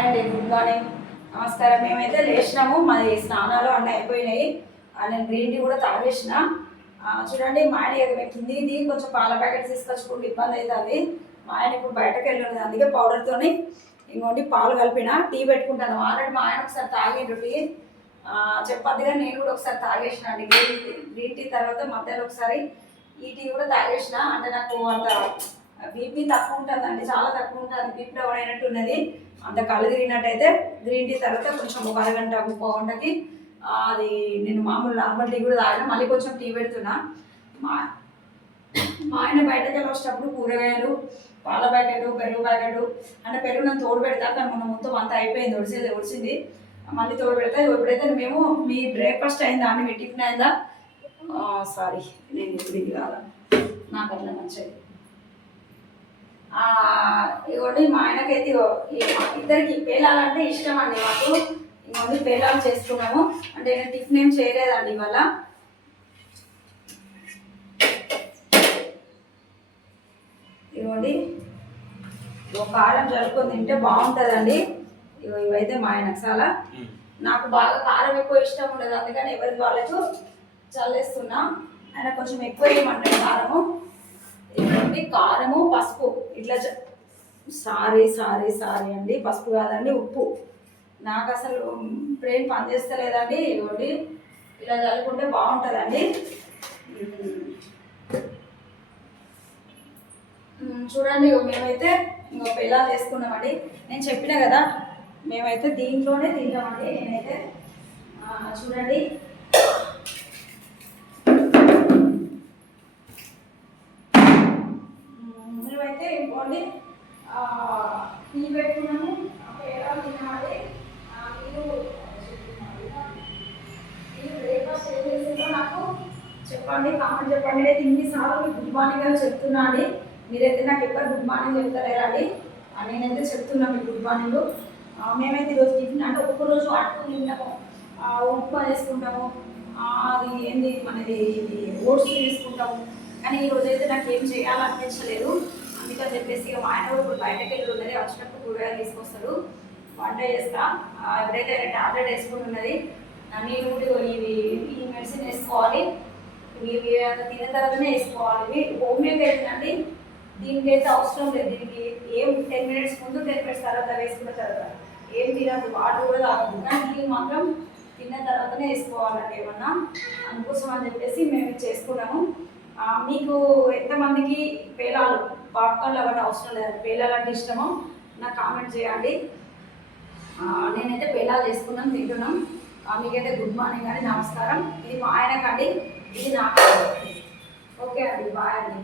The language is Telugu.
అండి గుడ్ మార్నింగ్, నమస్కారం. మేమైతే లేచినాము, మాది స్నానాలు అన్నీ అయిపోయినాయి. నేను గ్రీన్ టీ కూడా తాగేసిన. చూడండి, మా ఆయన కిందికి కొంచెం పాల ప్యాకెట్స్ తీసుకొచ్చుకుంటే ఇబ్బంది అవుతుంది. మా ఆయన ఇప్పుడు బయటకు వెళ్ళినది, అందుకే పౌడర్తోని ఇంకోటి పాలు కలిపిన టీ పెట్టుకుంటాను. ఆల్రెడీ మా ఆయన ఒకసారి తాగిండు టీ, చెప్పద్దుగా నేను కూడా ఒకసారి తాగేసిన అండి గ్రీన్ టీ. తర్వాత మధ్యాహ్నం ఒకసారి ఈ టీ కూడా తాగేసిన. అంటే నాకు అంత బీపీ తక్కువ ఉంటుందండి, చాలా తక్కువ ఉంటుంది, బీపీ డౌన్ అయినట్టు ఉన్నది. అంత కళ్ళు తిరిగినట్టయితే గ్రీన్ టీ తర్వాత కొంచెం ఒక అరగంట 30 గంటకి అది నేను మామూలు నార్మల్ టీ కూడా తాగిన. మళ్ళీ కొంచెం టీ పెడుతున్నా. మా మా ఆయన బయటకు వెళ్ళి వచ్చేటప్పుడు కూరగాయలు, పాల ప్యాకెట్, పెరుగు ప్యాకెట్, అంటే పెరుగు నేను తోడు పెడతా, కానీ మనం మొత్తం అంతా అయిపోయింది, ఒడిచింది. మళ్ళీ తోడు పెడతా. ఎప్పుడైతే మేము మీ బ్రేక్ఫాస్ట్ అయిందా అండి, మీ టిఫిన్ అయిందా? సారీ, నేను ఇప్పుడు ఇది కాదా, నాకు అట్లా నచ్చదు. ఇవ్వండి, మా ఆయనకైతే ఇద్దరికి పేలాలంటే ఇష్టం అండి. మాకు ఇవన్నీ పేలాలు చేసుకున్నాము. అంటే నేను టిఫిన్ ఏం చేయలేదండి ఇవాళ. ఇవ్వండి, కారం జరుపుకొని తింటే బాగుంటుందండి. ఇవైతే మా ఆయనకు చాలా, నాకు బాగా కారం ఎక్కువ ఇష్టం ఉండదు, అందుకని ఎవరి వాళ్ళకు చల్లేస్తున్నా. ఆయన కొంచెం ఎక్కువ వేయమంటాడు కారము. ఇవ్వండి, కారము, పసుపు ఇట్లా సారీ అండి, పసుపు కాదండి, ఉప్పు. నాకు అసలు బ్రెయిన్ పనిచేస్తలేదండి. ఇవ్వండి, ఇలా చల్లుకుంటే బాగుంటుందండి. చూడండి, మేమైతే ఇంకొక ఇలా చేసుకున్నామండి. నేను చెప్పిన కదా, మేమైతే దీంట్లోనే తింటామండి. నేనైతే చూడండి, మేమైతే ఇంకోండి టీ పెట్టుకున్నాము, ఎలా తిన్నామండి. మీరు బ్రేక్ఫాస్ట్ ఏం చేసిందో నాకు చెప్పండి, కామెంట్ చెప్పండి. అయితే ఇన్నిసార్లు గుడ్ మార్నింగ్ అని చెప్తున్నా అండి, మీరైతే నాకు ఎక్కడ గుడ్ మార్నింగ్ చెప్తారా అండి. నేనైతే చెప్తున్నాను మీకు గుడ్ మార్నింగ్. మేమైతే ఈరోజు టిఫిన్ అంటే ఒక్క రోజు అటుకు తింటాము, ఉప్మా చేసుకుంటాము, అది ఏంది మనది ఓట్స్ తీసుకుంటాము. కానీ ఈరోజు అయితే నాకు ఏం చేయాలనిపించలేదు. అందుకని చెప్పేసి మా ఆయన కూడా ఇప్పుడు బయటకు వెళ్ళి ఉన్నది, వచ్చినప్పుడు కూరగాయలు తీసుకొస్తాడు, వంట చేస్తా. ఎవరైతే టాబ్లెట్ వేసుకుని ఉన్నది, నేను కూడా ఈ మెడిసిన్ వేసుకోవాలి. ఇవి తిన్న తర్వాతనే వేసుకోవాలి. ఇవి హోమ్మేడ్ అవుతుందండి, దీనికి అయితే అవసరం లేదు. దీనికి ఏం 10 మినిట్స్ ముందు 10 మినిట్స్ తర్వాత వేసుకున్న తర్వాత ఏం తినద్దు, వాటర్ కూడా తాగదు. కానీ దీనికి మాత్రం తిన్న తర్వాతనే వేసుకోవాలండి ఏమన్నా. అందుకోసం అని చెప్పేసి మేము చేసుకున్నాము. మీకు ఎంతమందికి పేలాలు, పాప్కార్న్లు అవ్వడం అవసరం లేదండి, పేలాలు అంటే ఇష్టమో నాకు కామెంట్ చేయండి. నేనైతే పేలాలు చేసుకున్నాం, తింటున్నాం. మీకైతే గుడ్ మార్నింగ్ అండి, నమస్కారం. ఇది మా ఆయనకండి, ఇది నాకు. ఓకే అండి, బాయ్ అండి.